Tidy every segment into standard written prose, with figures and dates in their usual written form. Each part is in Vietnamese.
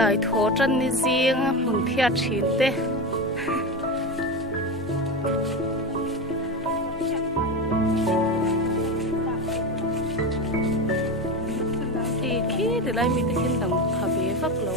lại thổ chân đi riêng mừng thiệt chín tê thì khi thì lại mình thì hiện đồng thà về vấp lâu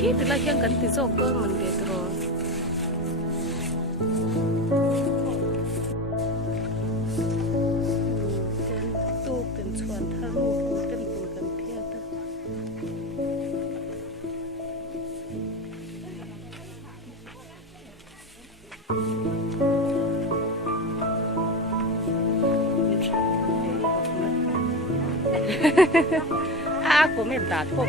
khi thì lại yang kan ti zok do man de tro tu ten chuan tharu ku ten pu kan phia ta aku minta kok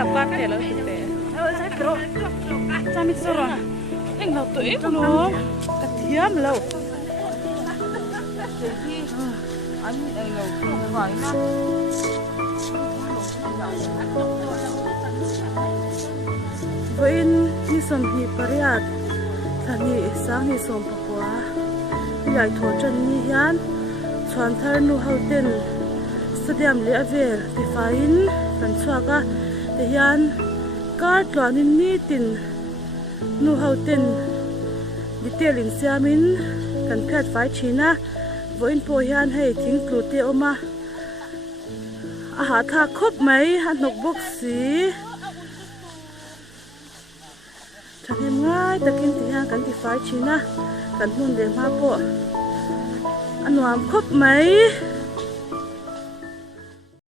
kapan ya lo kita? Saya bro, kami sorong. Enggak tuh itu loh, ketiam lo. Jadi, ani enggak tuh kainnya. Buin ni som hi pariat, thani sang ni som pakwa. Lai thua chân ni hian, chuan thar nu hauten stadium le aver ti fain kan chuaka te hian kar tlanin ni tin nu hauten detail in siamin kan phet fai china voin po hian hei thing tlute oma a ha tha khop mai a nok box si thanem ngai takin ti hian kan ti fai china kan hun le ma po anuam khop mai